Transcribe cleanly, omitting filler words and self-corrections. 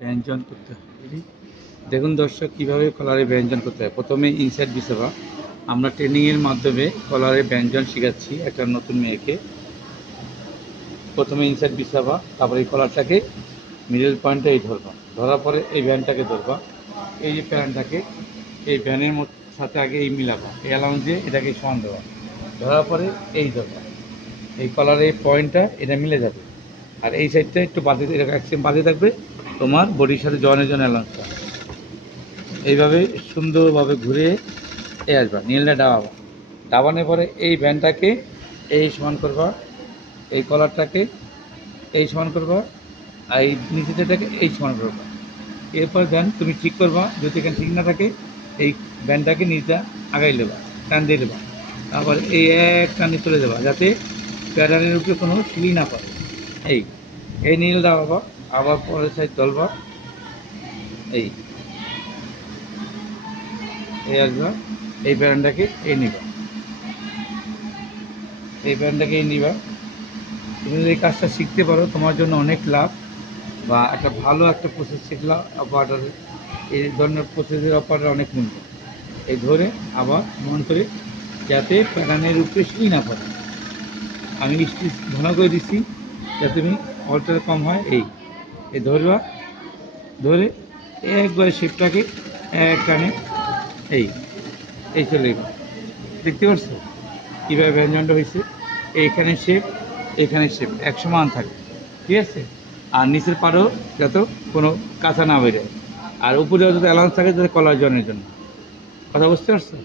ব্যঞ্জন করতে হয়। দেখুন দর্শক, কীভাবে কলারে ব্যঞ্জন করতে হয়। প্রথমে ইনসাইড বিছাবা। আমরা ট্রেনিংয়ের মাধ্যমে কলারে ব্যঞ্জন শেখাচ্ছি একটা নতুন মেয়েকে। প্রথমে ইনসাইড বিছাবা, তারপরে এই কলারটাকে মিডল পয়েন্টে এই ধরবা, ধরার পরে এই ভ্যানটাকে ধরবা, এই যে প্যান্টটাকে এই ভ্যানের সাথে আগে এই মিলাবা, এই অ্যালাউন্স দিয়ে এটাকে সমান দেওয়া, ধরার পরে এই ধরবা, এই কলারের এই পয়েন্টটা এটা মিলে যাবে। আর এই সাইডটা একটু বাঁধে, এরকম একসেম বাঁধে থাকবে তোমার বডির সাথে জয়েনের জন্য অ্যালাউন্সটা। এইভাবে সুন্দরভাবে ঘুরে এ আসবা, নীলটা ডাবাবা, ডাবানোর পরে এই ভ্যানটাকে এই সমান করবা, এই কলারটাকে এই সমান করবা, আর এই নিচেটাকে এই সমান করবা। এরপর ভ্যান তুমি ঠিক করবা, যদি এখানে ঠিক না থাকে এই ভ্যানটাকে নিচে আগাই নেবা, টান দিয়ে দেবা, তারপর এই এক টানে চলে যাবা যাতে প্যাডালের উপরে কোনো সিলি না পড়ে। এই এই নীল দাবাবা, আবার পরের সাইড দলবা, এই এই আসবা, এই প্যান্টটাকে এই নিবা, এই প্যান্টটাকে এই নিবা। তুমি যদি এই কাজটা শিখতে পারো তোমার জন্য অনেক লাভ, বা একটা ভালো একটা প্রসেস শিখলা অপারেটারের। এই ধরনের প্রসেসের অপারেটার অনেক মূল্য। এই ধরে আবার মন করে যাতে প্যাটার্নের উপরে সিঁড়ি না পড়ে। আমি স্টিচ ঘন করে দিচ্ছি যাতে তুমি অল্টার কম হয়। এই ধরবা, ধরে একবারে শেপটাকে এক টানে এই এই চলে গেল। দেখতে পাচ্ছ কীভাবে ব্যঞ্জনটা হয়েছে? এইখানে শেপ, এখানে শেপ এক সমান থাকে, ঠিক আছে? আর নিচের পাড়েও যাতে কোনো কাঁচা না বেরোয়, আর উপরেও যাতে অ্যালাউন্স থাকে যাতে কলার জনের জন্য। কথা বুঝতে পারছো?